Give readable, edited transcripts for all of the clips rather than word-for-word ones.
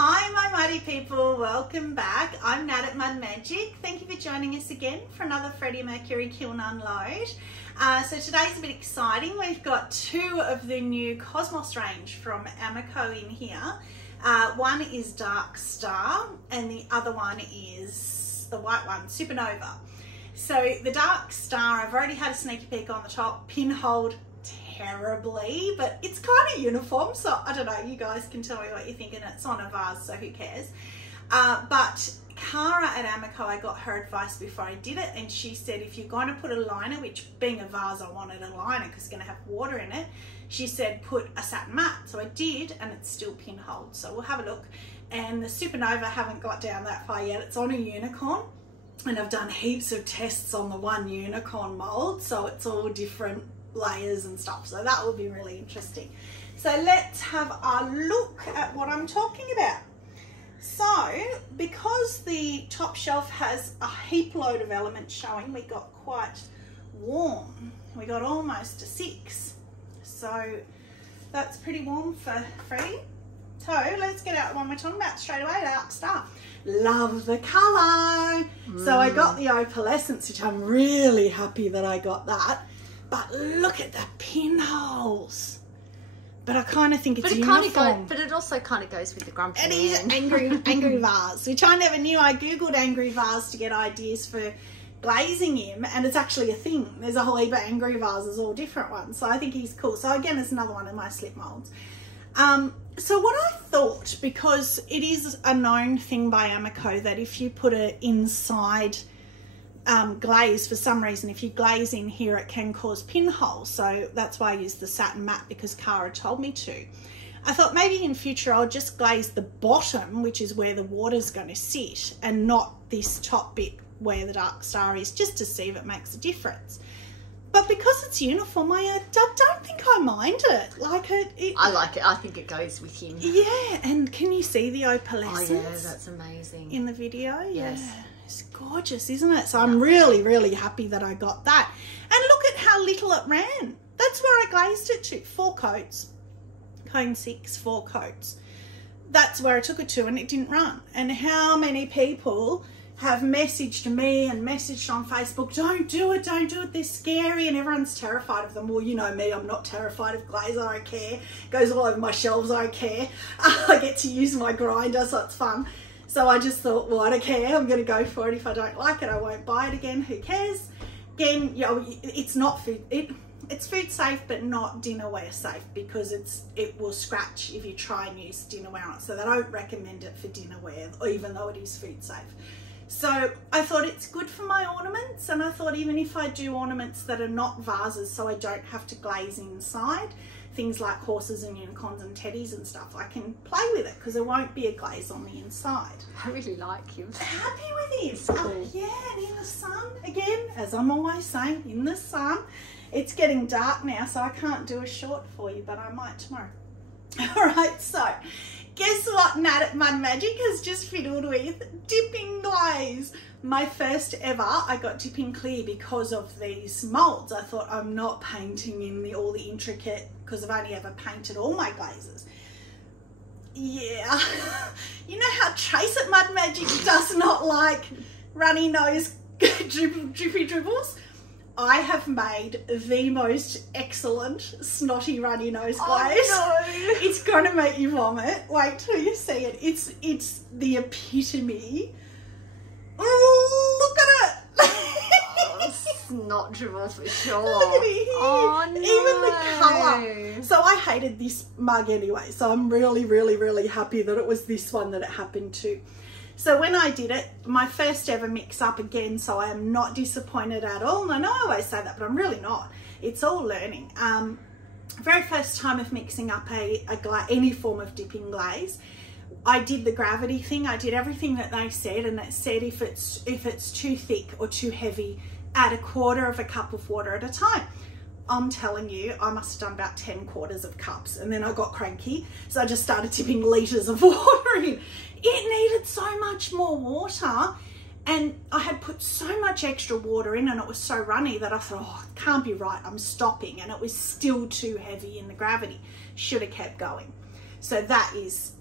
Hi my mighty people, welcome back. I'm Nat at Mud Magic. Thank you for joining us again for another Freddie Mercury kiln unload. So today's a bit exciting. We've got two of the new Cosmos range from Amaco in here. One is Dark Star and the other one is the white one, Supernova. So the Dark Star, I've already had a sneaky peek on the top, pinholed terribly, but it's kind of uniform, so I don't know, you guys can tell me what you think, and it's on a vase, so who cares. But Cara at Amaco, I got her advice before I did it, and she said if you're going to put a liner, which being a vase I wanted a liner because it's going to have water in it, she said put a satin mat. So I did, and it's still pinholed, so we'll have a look. And the Supernova, haven't got down that far yet. It's on a unicorn, and I've done heaps of tests on the one unicorn mold, so it's all different layers and stuff, so that will be really interesting. So let's have a look at what I'm talking about. So because the top shelf has a heap load of elements showing, we got quite warm. We got almost a 6, so that's pretty warm for Freddie. So let's get out the one we're talking about straight away, Dark Star. Love the colour. So I got the opalescence, which I'm really happy that I got that. But look at the pinholes. But I kind of think it's uniform. But it also kind of goes with the grumpy man. It is angry vase, which I never knew. I googled angry vase to get ideas for glazing him, and it's actually a thing. There's a whole heap of angry vases, all different ones. So I think he's cool. So again, it's another one of my slip molds. So what I thought, because it is a known thing by Amaco that if you put it inside glaze, for some reason, if you glaze in here, it can cause pinholes. So that's why I used the satin mat, because Cara told me to. I thought maybe in future I'll just glaze the bottom, which is where the water's going to sit, and not this top bit where the Dark Star is, just to see if it makes a difference. But because it's uniform, I don't think I mind it. I like it. I think it goes with him. Yeah, and can you see the opalescence? Oh yeah, that's amazing. In the video? Yes. Yeah. It's gorgeous, isn't it? So I'm really, really happy that I got that. And look at how little it ran. That's where I glazed it to. 4 coats. Cone 6, 4 coats. That's where I took it to, and it didn't run. And how many people have messaged me and messaged on Facebook, don't do it, they're scary, and everyone's terrified of them. Well, you know me, I'm not terrified of glaze, I don't care. It goes all over my shelves, I don't care. I get to use my grinder, so it's fun. So I just thought, well, I don't care, I'm going to go for it. If I don't like it, I won't buy it again, who cares? Again, you know, it's not food, it's food safe, but not dinnerware safe, because it will scratch if you try and use dinnerware on it. So they don't recommend it for dinnerware, even though it is food safe. So I thought it's good for my ornaments, and I thought even if I do ornaments that are not vases, so I don't have to glaze inside, things like horses and unicorns and teddies and stuff, I can play with it because there won't be a glaze on the inside. I really like him. Happy with him. It's cool. Yeah, and in the sun, again, as I'm always saying, in the sun. It's getting dark now, so I can't do a short for you, but I might tomorrow. All right, so guess what Nat at Mud Magic has just fiddled with? Dipping glaze. My first ever, I got dipping clear because of these molds. I thought I'm not painting in all the intricate, because I've only ever painted all my glazes. Yeah, you know how Trace at Mud Magic does not like runny nose drippy dribbles? I have made the most excellent snotty runny nose glaze. Oh, no. It's gonna make you vomit. Wait till you see it. It's the epitome. Ooh, look at it. Oh, snot dribbles for sure. Look at it here. Oh, no. Even the colour. So I hated this mug anyway, so I'm really, really, really happy that it was this one that it happened to. So when I did it, my first ever mix up again, so I am not disappointed at all. And I know I always say that, but I'm really not. It's all learning. Very first time of mixing up any form of dipping glaze, I did the gravity thing. I did everything that they said, and it said if it's too thick or too heavy, add 1/4 cup of water at a time. I'm telling you, I must have done about 10 quarters of cups, and then I got cranky, so I just started tipping litres of water in. It needed so much more water, and I had put so much extra water in, and it was so runny that I thought, oh, it can't be right, I'm stopping, and it was still too heavy in the gravity. Should have kept going. So that is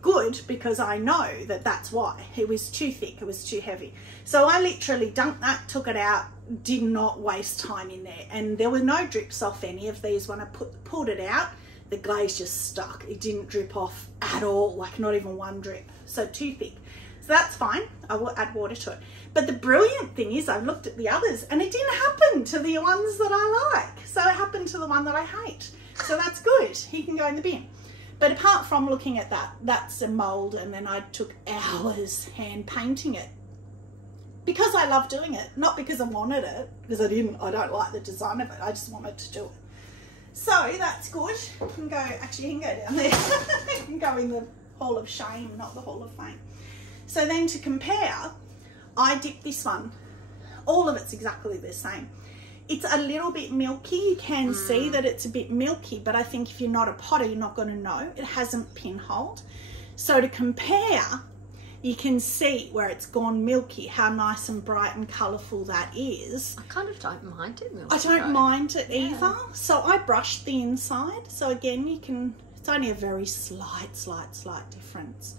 good, because I know that that's why. It was too thick, it was too heavy. So I literally dunked that, took it out, did not waste time in there. And there were no drips off any of these. When I pulled it out, the glaze just stuck. It didn't drip off at all, like not even one drip. So too thick. So that's fine. I will add water to it. But the brilliant thing is I've looked at the others and it didn't happen to the ones that I like. So it happened to the one that I hate. So that's good. He can go in the bin. But apart from looking at that, that's a mould, and then I took hours hand painting it. Because I love doing it, not because I wanted it, because I don't like the design of it, I just wanted to do it. So that's good. You can go, actually you can go down there. You can go in the Hall of Shame, not the Hall of Fame. So then to compare, I dipped this one. All of it's exactly the same. It's a little bit milky. You can see that it's a bit milky, but I think if you're not a potter, you're not going to know. It hasn't pinholed. So to compare, you can see where it's gone milky, how nice and bright and colourful that is. I kind of don't mind it milky. I don't mind it either. So I brushed the inside. So again, you can, it's only a very slight difference.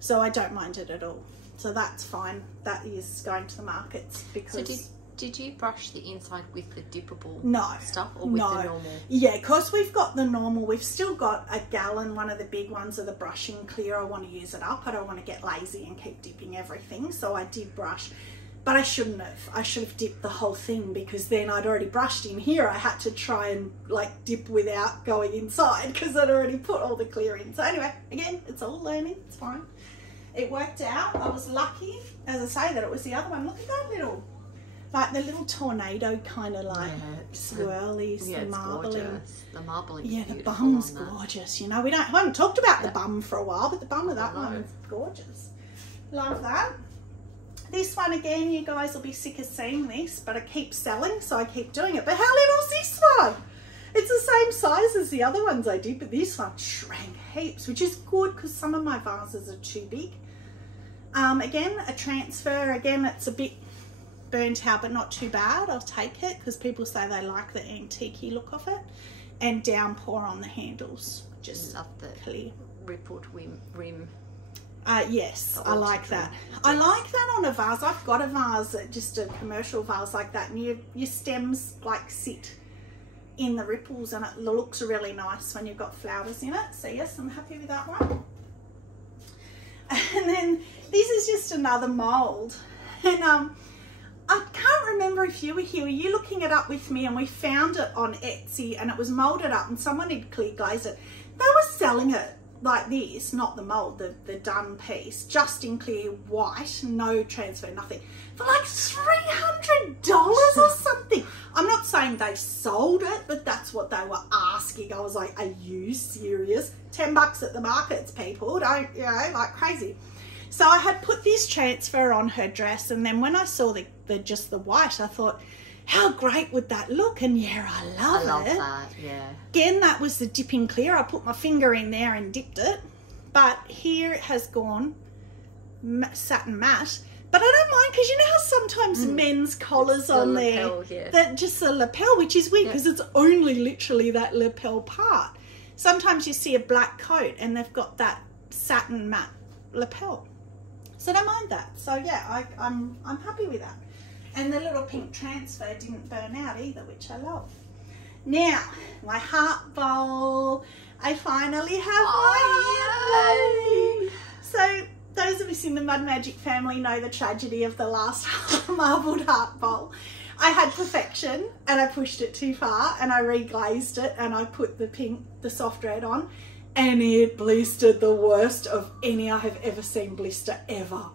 So I don't mind it at all. So that's fine. That is going to the markets because... So did you brush the inside with the dippable stuff, or with the normal? Yeah, because we've got the normal. We've still got a gallon, one of the big ones of the brushing clear. I want to use it up. I don't want to get lazy and keep dipping everything. So I did brush, but I shouldn't have. I should have dipped the whole thing, because then I'd already brushed in here. I had to try and like dip without going inside because I'd already put all the clear in. So anyway, again, it's all learning. It's fine. It worked out. I was lucky, as I say, that it was the other one. Look at that little... like the little tornado kind of like swirlies, the marbling. Gorgeous. The marbling. Yeah, the bum's gorgeous. You know, I haven't talked about the bum for a while, but the bum of that one is gorgeous. Love that. This one again, you guys will be sick of seeing this, but I keep selling, so I keep doing it. But how little is this one? It's the same size as the other ones I did, but this one shrank heaps, which is good because some of my vases are too big. Again, a transfer. Again, it's a bit burnt out, but not too bad. I'll take it because people say they like the antique look of it. And downpour on the handles. Just love the clear rippled rim. Yes, I like that. I like that on a vase. I've got a vase, just a commercial vase like that, and your stems like sit in the ripples, and it looks really nice when you've got flowers in it. So yes, I'm happy with that one. And then this is just another mould, and I can't remember if you were here. Were you looking it up with me? And we found it on Etsy, and it was moulded up, and someone had clear glazed it. They were selling it like this, not the mould, the done piece, just in clear white, no transfer, nothing, for like $300 or something. I'm not saying they sold it, but that's what they were asking. I was like, are you serious? $10 at the markets, people, don't, you know, like crazy. So I had put this transfer on her dress, and then when I saw just the white, I thought, how great would that look? And yeah, I love it. That, yeah. Again, that was the dipping clear. I put my finger in there and dipped it. But here it has gone satin matte. But I don't mind, because you know how sometimes men's collars on lapel, there, that just a lapel, which is weird because it's only literally that lapel part. Sometimes you see a black coat and they've got that satin matte lapel. So I don't mind that. So yeah, I'm happy with that. And the little pink transfer didn't burn out either, which I love. Now, my heart bowl. I finally have one. So those of us in the Mud Magic family know the tragedy of the last marbled heart bowl. I had perfection and I pushed it too far, and I reglazed it, and I put the soft red on, and it blistered the worst of any I have ever seen blister ever.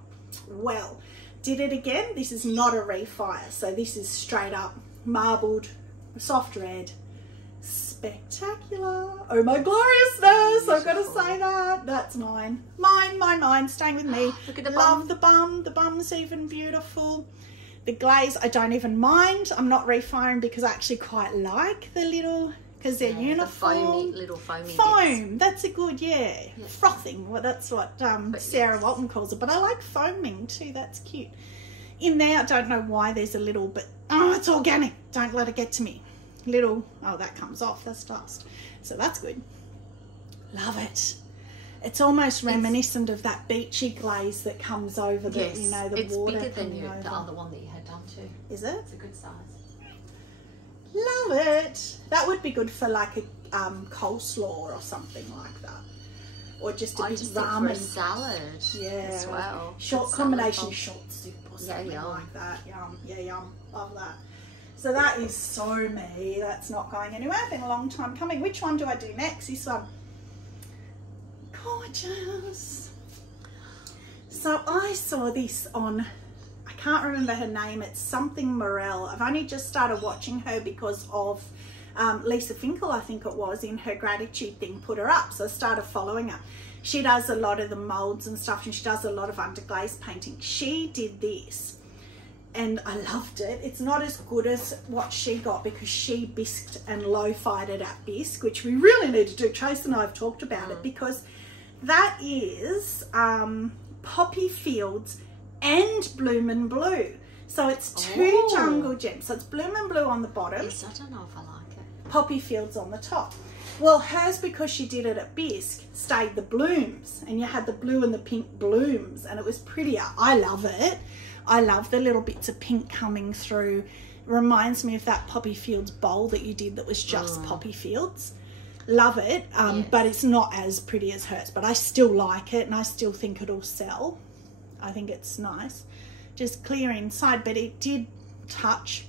Well, did it again. This is not a refire, so this is straight up marbled, soft red, spectacular. Oh my gloriousness, I've got to say that. That's mine, staying with me. Look at the Love the bum. The bum's even beautiful. The glaze, I don't even mind. I'm not refiring because I actually quite like the little, because they're uniform. The little foamy foam, bits. that's a good, frothing. Well, that's what Sarah Walton calls it. But I like foaming too, that's cute. In there, I don't know why there's a little, but it's organic. Don't let it get to me. Little, that comes off, that's dust. So that's good. Love it. It's almost reminiscent of that beachy glaze that comes over the, yes, you know, the it's water. It's bigger than the other one that you had done too. Is it? It's a good size. Love it. That would be good for like a coleslaw or something like that. Or just a big ramen. For a salad as well. Short combination short soup or something like that. Yum. Yeah, yum. Love that. So that is so me. That's not going anywhere. It's been a long time coming. Which one do I do next? This one. Gorgeous. So I saw this on, I can't remember her name, it's something Morel. I've only just started watching her because of Lisa Finkel, I think it was, in her gratitude thing, put her up. So I started following her. She does a lot of the molds and stuff, and she does a lot of underglaze painting. She did this and I loved it. It's not as good as what she got because she bisked and lo-fied it at bisque, which we really need to do. Trace and I have talked about it, because that is Poppy Fields and Bloom and Blue. So it's two jungle gems. So it's Bloom and Blue on the bottom. Yes, I don't know if I like it. Poppy Fields on the top. Well, hers, because she did it at bisque, stayed the blooms, and you had the blue and the pink blooms, and it was prettier. I love it. I love the little bits of pink coming through. It reminds me of that Poppy Fields bowl that you did that was just Poppy Fields. Love it, yes. But it's not as pretty as hers, but I still like it and I still think it'll sell. I think it's nice. Just clear inside, but it did touch.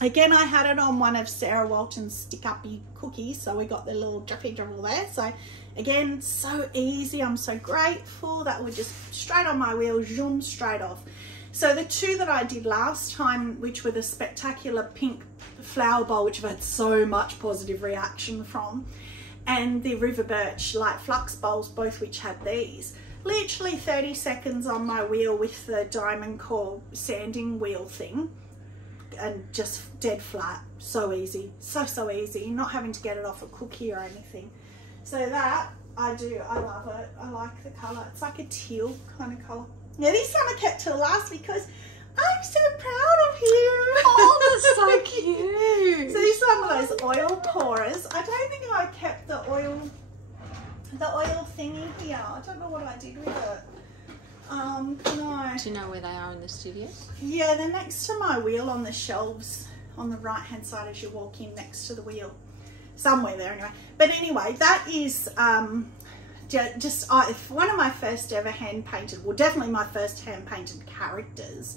Again, I had it on one of Sarah Walton's stick-uppy cookies, so we got the little drippy dribble there. So again, so easy. I'm so grateful. That would just straight on my wheel, zoom straight off. So the two that I did last time, which were the spectacular pink flower bowl, which I've had so much positive reaction from, and the River Birch light flux bowls, both which had these. Literally 30 seconds on my wheel with the diamond core sanding wheel thing, and just dead flat. So easy, so easy, not having to get it off a cookie or anything. So that I do, I love it. I like the colour. It's like a teal kind of colour. Now this one I kept till last because I'm so proud of him. Oh, that's so cute. So this one of those oil pourers. I don't think I kept the oil thingy here. I don't know what I did with it. No. Do you know where they are in the studio? Yeah, they're next to my wheel on the shelves on the right hand side as you walk in, next to the wheel. Somewhere there anyway. But anyway, that is just one of my first ever hand painted, well definitely my first hand painted characters.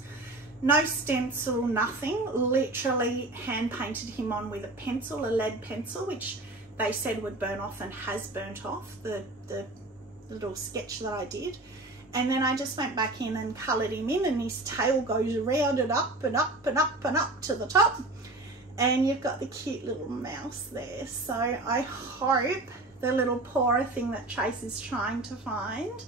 No stencil, nothing, literally hand painted him on with a pencil, a lead pencil, which they said would burn off and has burnt off, the little sketch that I did. And then I just went back in and coloured him in, and his tail goes rounded up and up and up and up to the top. And you've got the cute little mouse there. So I hope the little pourer thing that Trace is trying to find,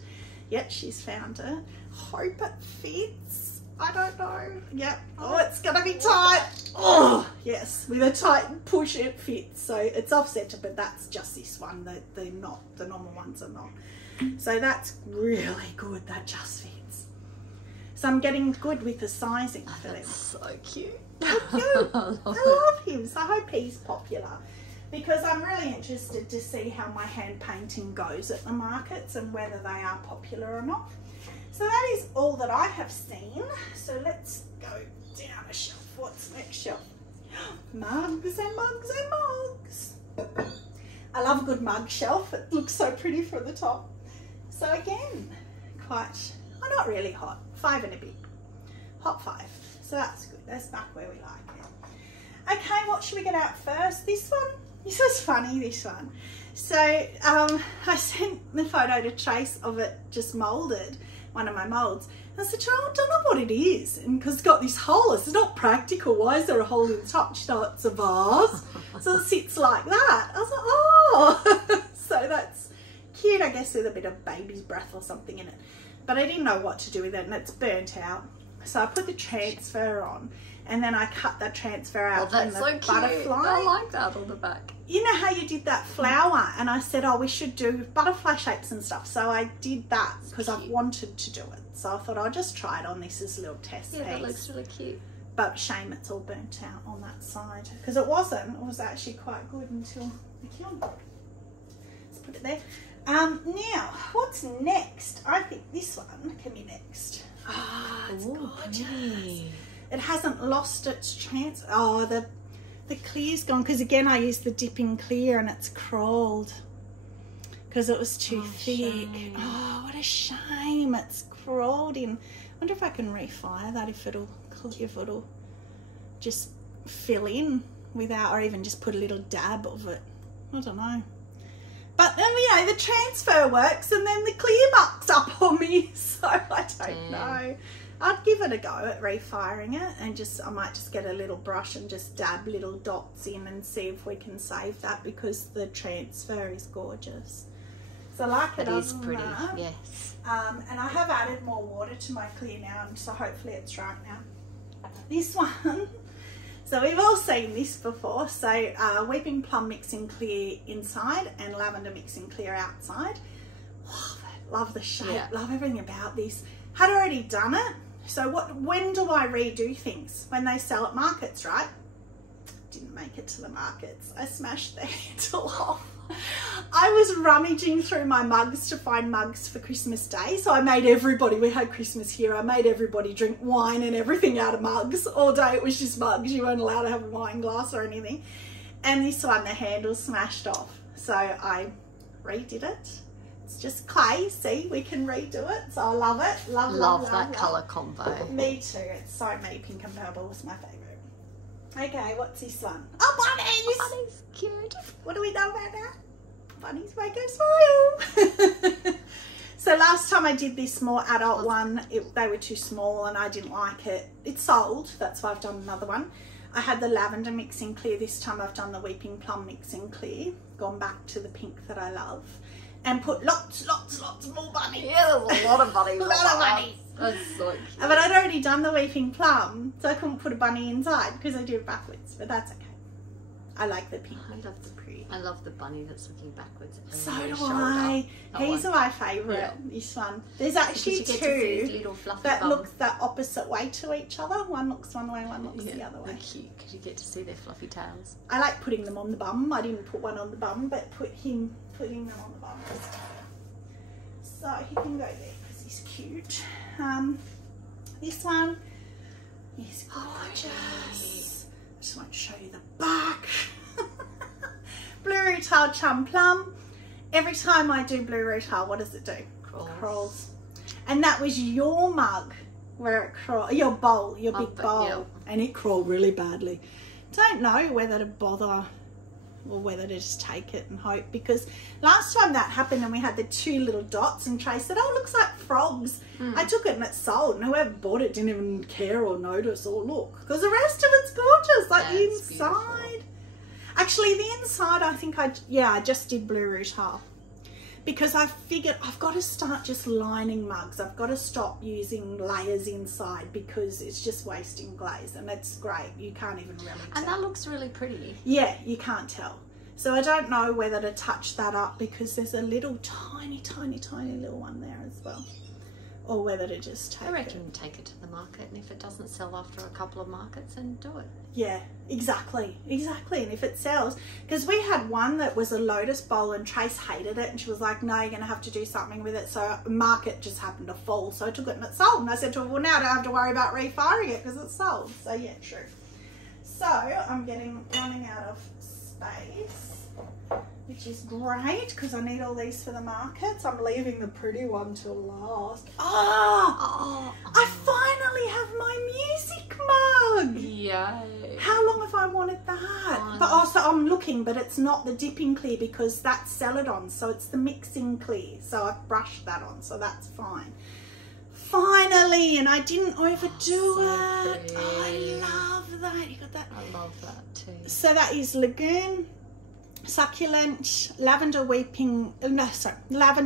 yep, she's found it. Hope it fits. I don't know. Yep. Oh, it's gonna be tight. Oh, yes. With a tight push, it fits. So it's offset, but that's just this one. They're not. The normal ones are not. So that's really good. That just fits. So I'm getting good with the sizing for them. So cute. So cute. I love him. So I hope he's popular, because I'm really interested to see how my hand painting goes at the markets and whether they are popular or not. So that is all that I have seen. So let's go down a shelf. What's next shelf? Mugs and mugs and mugs. I love a good mug shelf. It looks so pretty from the top. So again, quite, well, not really hot. 5 and a bit. Hot 5. So that's good. That's back where we like it. Okay, what should we get out first? This one? This was funny, this one. So I sent the photo to Trace of it just moulded, one of my moulds. I said, I don't know what it is, and because it's got this hole. It's not practical. Why is there a hole in the top? She thought it's a vase, so it sits like that. I was like, oh, so that's cute, I guess, with a bit of baby's breath or something in it. But I didn't know what to do with it, and it's burnt out. So I put the transfer on, and then I cut that transfer out. Oh, that's in the so cute. butterfly. I like that on the back. You know how you did that flower, and I said, oh, we should do butterfly shapes and stuff. So I did that because I wanted to do it. So I thought I'll just try it on this as a little test piece. Yeah, that looks really cute. But shame it's all burnt out on that side, because it wasn't. It was actually quite good until the kiln. Let's put it there. Now, what's next? I think this one can be next. Ah, it's gorgeous. Pretty. It hasn't lost its chance. Oh, the clear's gone, because again I used the dipping clear and it's crawled because it was too thick. Shame. Oh, what a shame. It's crawled in. I wonder if I can refire that, if it'll just fill in without, or even just put a little dab of it. I don't know. But then, you know, the transfer works and then the clear mucks up on me, so I don't know. I'd give it a go at refiring it, and I might just get a little brush and just dab little dots in and see if we can save that, because the transfer is gorgeous. So I like it. It is pretty, yes. And I have added more water to my clear now, and so hopefully it's right now. This one, so we've all seen this before. So Weeping Plum Mixing Clear inside and Lavender Mixing Clear outside. Love the shape, love everything about this. Had already done it. So when do I redo things? When they sell at markets, right? Didn't make it to the markets. I smashed the handle off. I was rummaging through my mugs to find mugs for Christmas Day. So I made everybody, we had Christmas here, I made everybody drink wine and everything out of mugs. All day it was just mugs. You weren't allowed to have a wine glass or anything. And this one, the handle smashed off. So I redid it. It's just clay, see, we can redo it, so I love it. Love that colour combo. Me too. It's so me. Pink and purple was my favourite. Okay, what's this one? Oh, bunnies! Bunnies, cute. What do we know about that? Bunnies make us smile. So last time I did this more adult one, they were too small and I didn't like it. It sold, that's why I've done another one. I had the Lavender Mixing Clear. This time I've done the Weeping Plum Mixing Clear. Gone back to the pink that I love. And put lots more bunnies. Yeah, there's a lot of bunnies. A lot of bunnies. That's so cute. But I'd already done the Weeping Plum, so I couldn't put a bunny inside because I do it backwards, but that's okay. I like the pink. I love the pretty. I love the bunny that's looking backwards. So do I. He's my favourite, this one. There's actually two that look the opposite way to each other. One looks one way, one looks the other way. They're cute because you get to see their fluffy tails. I like putting them on the bum. I didn't put one on the bum, but putting them on the bum. So he can go there because he's cute. This one is gorgeous. I just want to show you the back. Blue Retail Chum Plum. Every time I do Blue Retail, what does it do? Crawls. And that was your mug where it crawled, your bowl, your big bowl, and it crawled really badly. Don't know whether to bother or whether to just take it and hope, because last time that happened and we had the two little dots and Trace said, oh, it looks like frogs. I took it and it sold, and whoever bought it didn't even care or notice or look, because the rest of it's gorgeous, like the inside. Beautiful. Actually, the inside, I think I just did Blue Retail, because I figured I've got to start just lining mugs. I've got to stop using layers inside because it's just wasting glaze, and it's great. You can't even really tell. And that looks really pretty. Yeah, you can't tell. So I don't know whether to touch that up because there's a little tiny little one there as well. Or whether to just take it. I reckon take it to the market, and if it doesn't sell after a couple of markets, then do it. Yeah, exactly. And if it sells, because we had one that was a lotus bowl and Trace hated it and she was like, no, you're going to have to do something with it. So market just happened to fall. So I took it and it sold. And I said to her, well, now I don't have to worry about refiring it because it's sold. So yeah, true. So I'm running out of space, which is great because I need all these for the markets. I'm leaving the pretty one till last. I finally have my music mug. Yay. How long have I wanted that? But also I'm looking, but it's not the dipping clear because that's Celadon, so it's the mixing clear. So I've brushed that on, so that's fine. Finally, and I didn't overdo it. Oh, I love that. You got that? I love that too. So that is Lagoon, Succulent, Lavender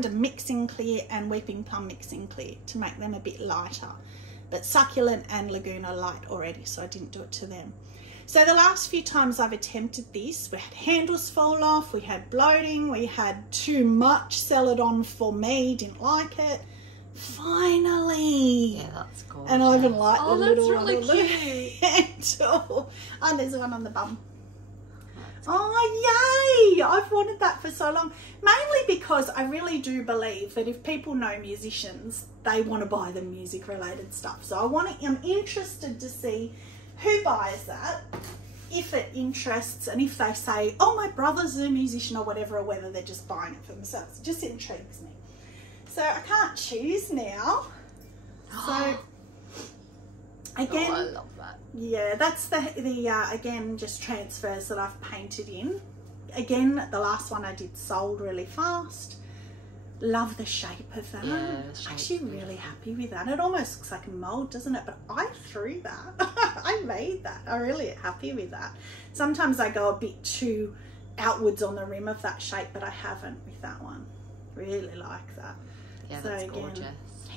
Mixing Clear and Weeping Plum Mixing Clear to make them a bit lighter. But Succulent and Lagoon are light already, so I didn't do it to them. So the last few times I've attempted this, we had handles fall off, we had bloating, we had too much Celadon for me, didn't like it. Finally. Yeah, that's gorgeous. And I even like the little really cute handle. And there's one on the bum. Oh, yay! I've wanted that for so long. Mainly because I really do believe that if people know musicians, they want to buy them music-related stuff. So I'm interested to see who buys that, if it interests, and if they say, oh, my brother's a musician or whatever, or whether they're just buying it for themselves. It just intrigues me. So I can't choose now. So again, I love that. Yeah, that's the again, just transfers that I've painted in. Again, the last one I did sold really fast. Love the shape of that. Yeah, actually really happy with that. It almost looks like a mold, doesn't it? But I threw that. I made that. I'm really happy with that. Sometimes I go a bit too outwards on the rim of that shape, but I haven't with that one. Really like that. Yeah, so that's again, gorgeous.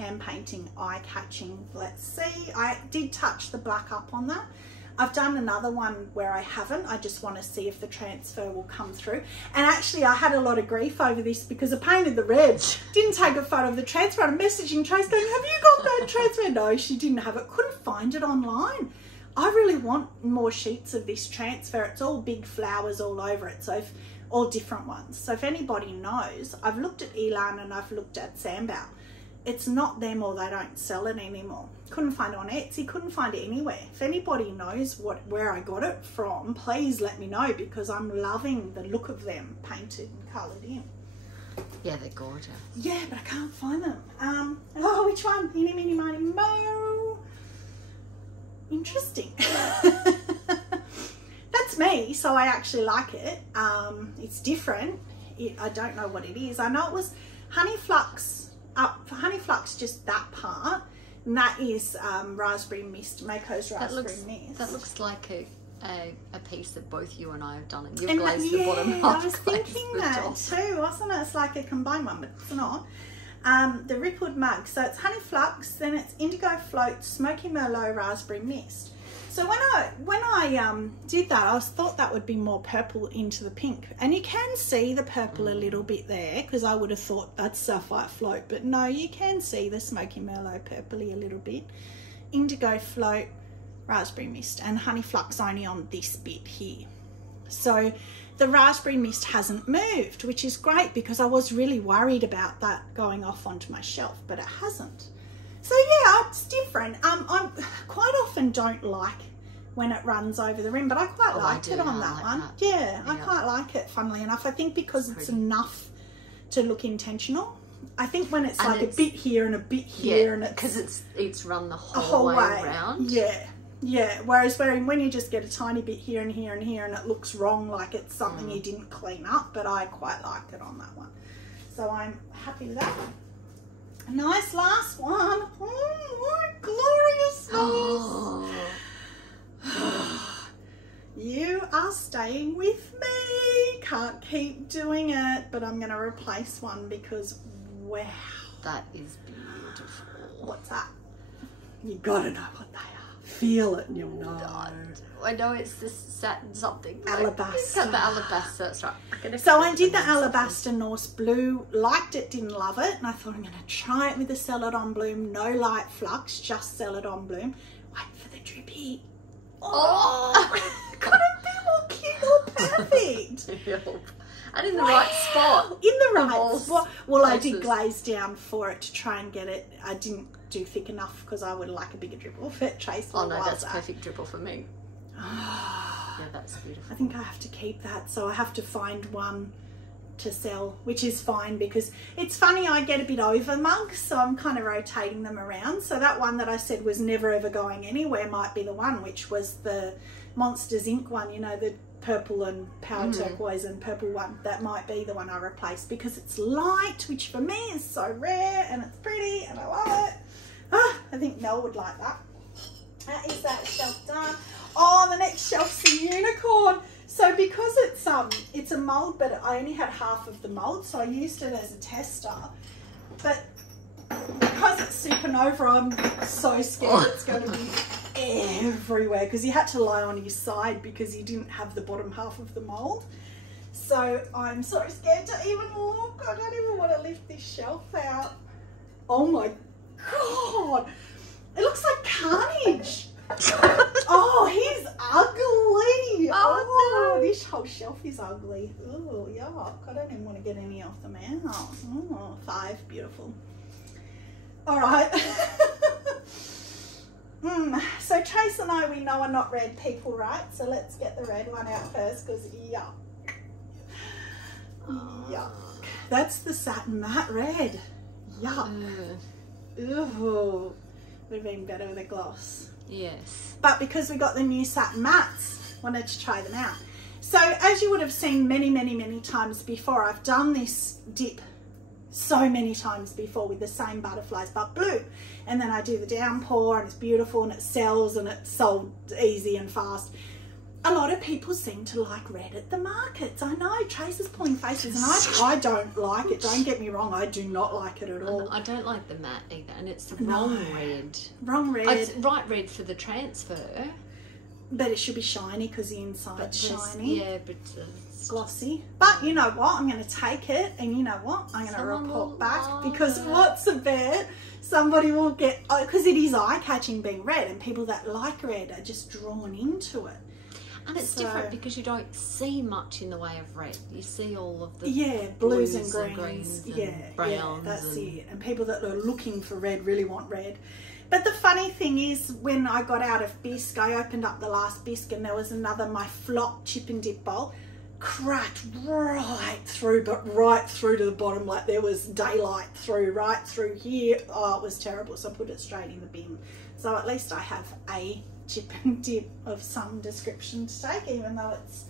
hand painting, eye-catching. Let's see. I did touch the black up on that. I've done another one where I haven't. I just want to see if the transfer will come through. And actually, I had a lot of grief over this because I painted the red, didn't take a photo of the transfer. I'm messaging Trace going, have you got that transfer? No, she didn't have it. Couldn't find it online. I really want more sheets of this transfer. It's all big flowers all over it. So all different ones. So if anybody knows, I've looked at Elan and I've looked at Sambal. It's not them, or they don't sell it anymore. Couldn't find it on Etsy, couldn't find it anywhere. If anybody knows where I got it from, please let me know, because I'm loving the look of them painted and coloured in. Yeah, they're gorgeous. Yeah, but I can't find them. Oh, which one? Eeny, meeny, miny, mo. Interesting. That's me, so I actually like it. It's different. I don't know what it is. I know it was honey flux. Honey flux, just that part, and that is raspberry mist, Mayco's raspberry mist. That looks like a piece that both you and I have done, and you've glazed the bottom half. I was thinking that too, wasn't it? It's like a combined one, but it's not. The rippled mug, so it's honey flux, then it's indigo float, smoky merlot, raspberry mist. So when I did that, I thought that would be more purple into the pink, and you can see the purple a little bit there, because I would have thought that's sapphire float, but no, you can see the smoky merlot purpley a little bit. Indigo float, raspberry mist, and honey flux only on this bit here. So the raspberry mist hasn't moved, which is great, because I was really worried about that going off onto my shelf, but it hasn't. So yeah, it's different. I quite often don't like when it runs over the rim, but I quite liked it on that one. Yeah, I quite like it, funnily enough. I think because it's enough to look intentional. I think when it's like a bit here and a bit here, and because it's run the whole way around. Yeah, yeah. Whereas when you just get a tiny bit here and here and here, and it looks wrong, like it's something you didn't clean up. But I quite liked it on that one, so I'm happy with that. Nice last one. Oh, what gloriousness. Oh. You are staying with me. Can't keep doing it, but I'm going to replace one because, wow. That is beautiful. What's that? You got to know what they are. Feel it and you'll know. I know it's this satin something. Alabaster. The alabaster, that's right. So I did the alabaster Norse blue, liked it, didn't love it, and I thought I'm going to try it with the Celadon bloom, no light flux, just Celadon bloom. Wait for the drippy. Oh. Couldn't be more cute or perfect. And in the right spot. In the right spot. Well, I did glaze down for it to try and get it. I didn't do thick enough because I would like a bigger dribble for Trace. Oh no, that's perfect dribble for me. Yeah, that's beautiful. I think I have to keep that, so I have to find one to sell, which is fine, because it's funny, I get a bit over mugs, so I'm kind of rotating them around. So that one that I said was never ever going anywhere might be the one, which was the Monsters Inc. one, you know, the purple and power turquoise and purple one. That might be the one I replace, because it's light, which for me is so rare, and it's pretty and I love it. I think Mel would like that. That is that shelf done. Oh, the next shelf's a unicorn. So because it's a mould, but I only had half of the mould, so I used it as a tester. But because it's supernova, I'm so scared it's going to be everywhere, because he had to lie on his side because he didn't have the bottom half of the mould. So I'm so scared to even look. I don't even want to lift this shelf out. Oh my God. It looks like carnage. Oh, he's ugly. Oh, no. This whole shelf is ugly. Ooh, yuck. I don't even want to get any off them out. Oh, 5, beautiful. All right. So Trace and I, we know are not red people, right? So let's get the red one out first, because yuck. Yuck. That's the satin matte red. Yuck. Ooh. Would have been better with a gloss. Yes. But because we got the new satin mattes, wanted to try them out. So as you would have seen many times before, I've done this dip so many times before with the same butterflies but blue, and then I do the downpour and it's beautiful and it sells and it's sold easy and fast. A lot of people seem to like red at the markets. I know, Trace is pulling faces, and I don't like it. Don't get me wrong, I do not like it at all. I don't like the matte either, and it's the wrong red. Wrong red. It's right red for the transfer. But it should be shiny because the inside's shiny. Yeah, but glossy. But you know what? I'm going to take it, and you know what? I'm going to report back, because what's a bet? Somebody will get, because it is eye-catching being red, and people that like red are just drawn into it. And it's different because you don't see much in the way of red. You see all of the blues and greens and browns. That's it. And people that are looking for red really want red. But the funny thing is, when I got out of bisque, I opened up the last bisque, and there was another, my flop chip and dip bowl, cracked right through, but right through to the bottom, like there was daylight through, right through here. Oh, it was terrible. So I put it straight in the bin. So at least I have a chip and dip of some description to take, even though it's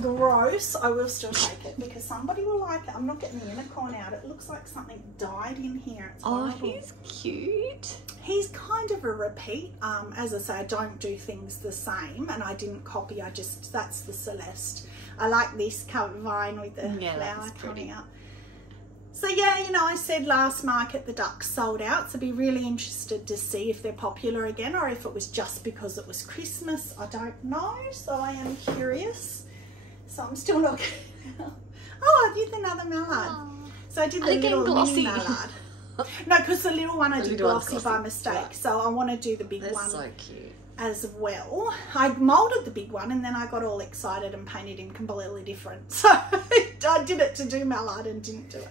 gross. I will still take it because somebody will like it. I'm not getting the unicorn out. It looks like something died in here. It's horrible. He's cute. He's kind of a repeat. As I say, I don't do things the same, and I didn't copy. That's the Celeste. I like this covered vine with the flower coming up. So yeah, you know, I said last market the ducks sold out, so be really interested to see if they're popular again, or if it was just because it was Christmas. I don't know, so I am curious. So I'm still not oh, I did another mallard. Aww. So I did the little mini mallard. No, because the little one I did glossy by mistake. Right. So I want to do the big one so cute as well. I moulded the big one, and then I got all excited and painted him completely different. So I did it to do mallard and didn't do it.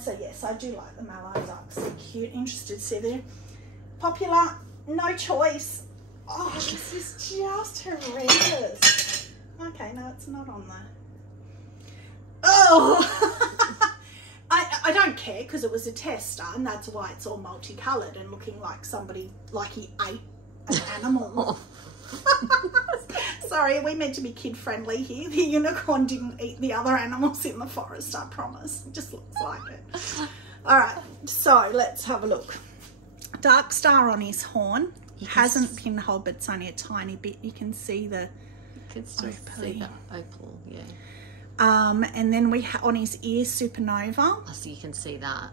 So yes, I do like the mallard ducks. They're cute. Interested to see they're popular. No choice. Oh, this is just horrendous. Okay, no, it's not on there. Oh, I don't care, because it was a tester, and that's why it's all multicoloured and looking like somebody, like he ate an animal. Sorry, we're meant to be kid friendly here. The unicorn didn't eat the other animals in the forest, I promise. It just looks like it. All right, so let's have a look. Dark star on his horn. Hasn't pinhole, but it's only a tiny bit. You can see the see the opal, yeah. And then we on his ear, supernova. Oh, so you can see that.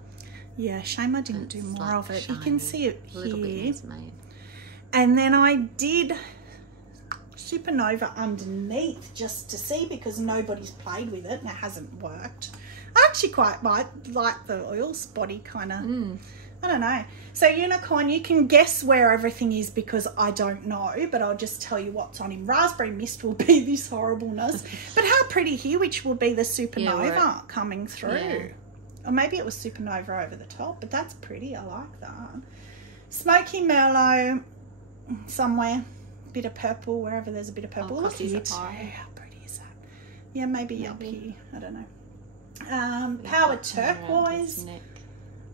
Yeah, shame I didn't do more of it. You can see it here. A little bit is made. And then I did supernova underneath, just to see, because nobody's played with it and it hasn't worked. I actually quite like the oil spotty kind of. I don't know. So unicorn, you can guess where everything is because I don't know, but I'll just tell you what's on him. Raspberry mist will be this horribleness. But how pretty here, which will be the supernova coming through. Yeah. Or maybe it was supernova over the top, but that's pretty. I like that. Smoky Merlot somewhere. Bit of purple, wherever there's a bit of purple. Look here. How pretty is that? Yeah, maybe up here. I don't know. Power turquoise.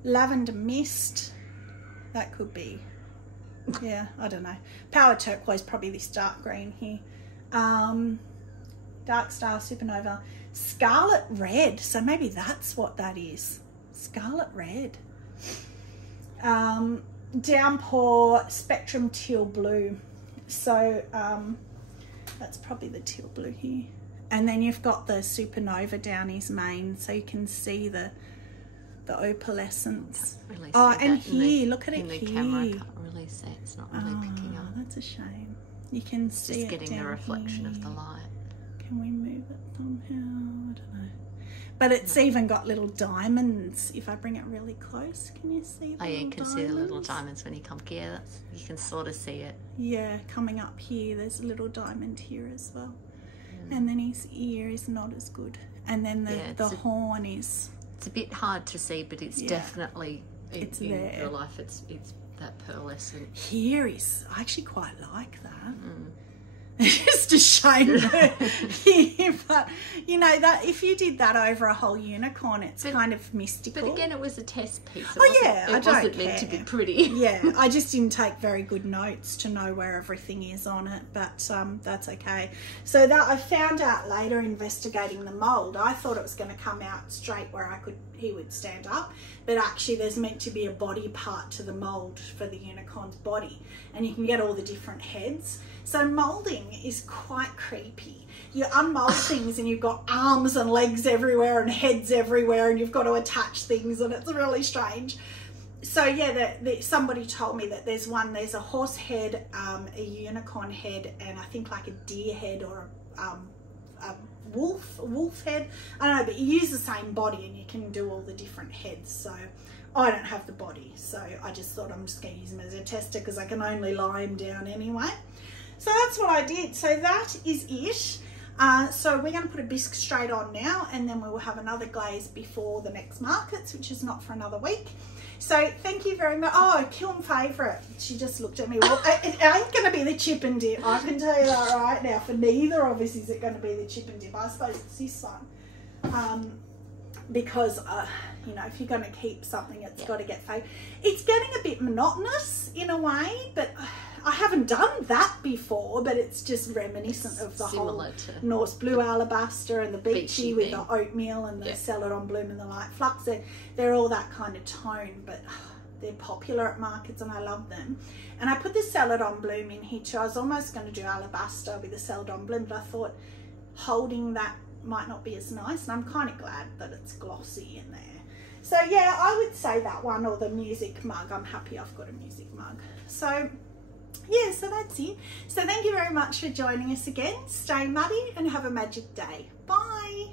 Lavender mist, that could be, yeah, I don't know. Power turquoise, probably this dark green here. Dark star, supernova, scarlet red, so maybe that's what that is. Scarlet red. Downpour, spectrum teal blue, so that's probably the teal blue here. And then you've got the supernova down his mane, so you can see the opalescence. Really and here, look at it here. In the camera, I can't really see it. It's not really picking up. That's a shame. You can see it getting the reflection of the light. Can we move it somehow? I don't know. But it's even got little diamonds. If I bring it really close, can you see the you can see the little diamonds when you come here. You can sort of see it. Yeah, coming up here, there's a little diamond here as well. And then his ear is not as good. And then the horn is... It's a bit hard to see, but it's definitely... It's in there. real life, it's that pearlescent. Here is... I actually quite like that. It's just a shame but you know that if you did that over a whole unicorn, it's kind of mystical. But again, it was a test piece. It wasn't meant to be pretty. I just didn't take very good notes to know where everything is on it, but that's okay. So that I found out later investigating the mold. I thought it was going to come out straight where he would stand up, but actually there's meant to be a body part to the mold for the unicorn's body, and you can get all the different heads. So moulding is quite creepy. You unmold things and you've got arms and legs everywhere and heads everywhere, and you've got to attach things, and it's really strange. So yeah, somebody told me that there's a horse head, a unicorn head, and I think like a deer head or a wolf head. I don't know, but you use the same body and you can do all the different heads. So I don't have the body, so I just thought I'm just going to use them as a tester because I can only lie them down anyway. So that's what I did. So that is it. So we're going to put a bisque straight on now, and then we will have another glaze before the next markets, which is not for another week. So thank you very much. Oh, kiln favourite. She just looked at me. Well, it ain't going to be the chip and dip. I can tell you that right now. For neither of us is it going to be the chip and dip. I suppose it's this one. Because, you know, if you're going to keep something, it's got to get favored. It's getting a bit monotonous in a way, but I haven't done that before, but it's just reminiscent of the whole Norse blue alabaster and the beachy with the oatmeal and the celadon bloom and the light flux. They're all that kind of tone, but they're popular at markets and I love them. And I put the celadon bloom in here too. I was almost going to do alabaster with the celadon bloom, but I thought holding that might not be as nice, and I'm kind of glad that it's glossy in there. So yeah, I would say that one, or the music mug. I'm happy I've got a music mug. So yeah, so that's it. So thank you very much for joining us again. Stay muddy and have a magic day. Bye.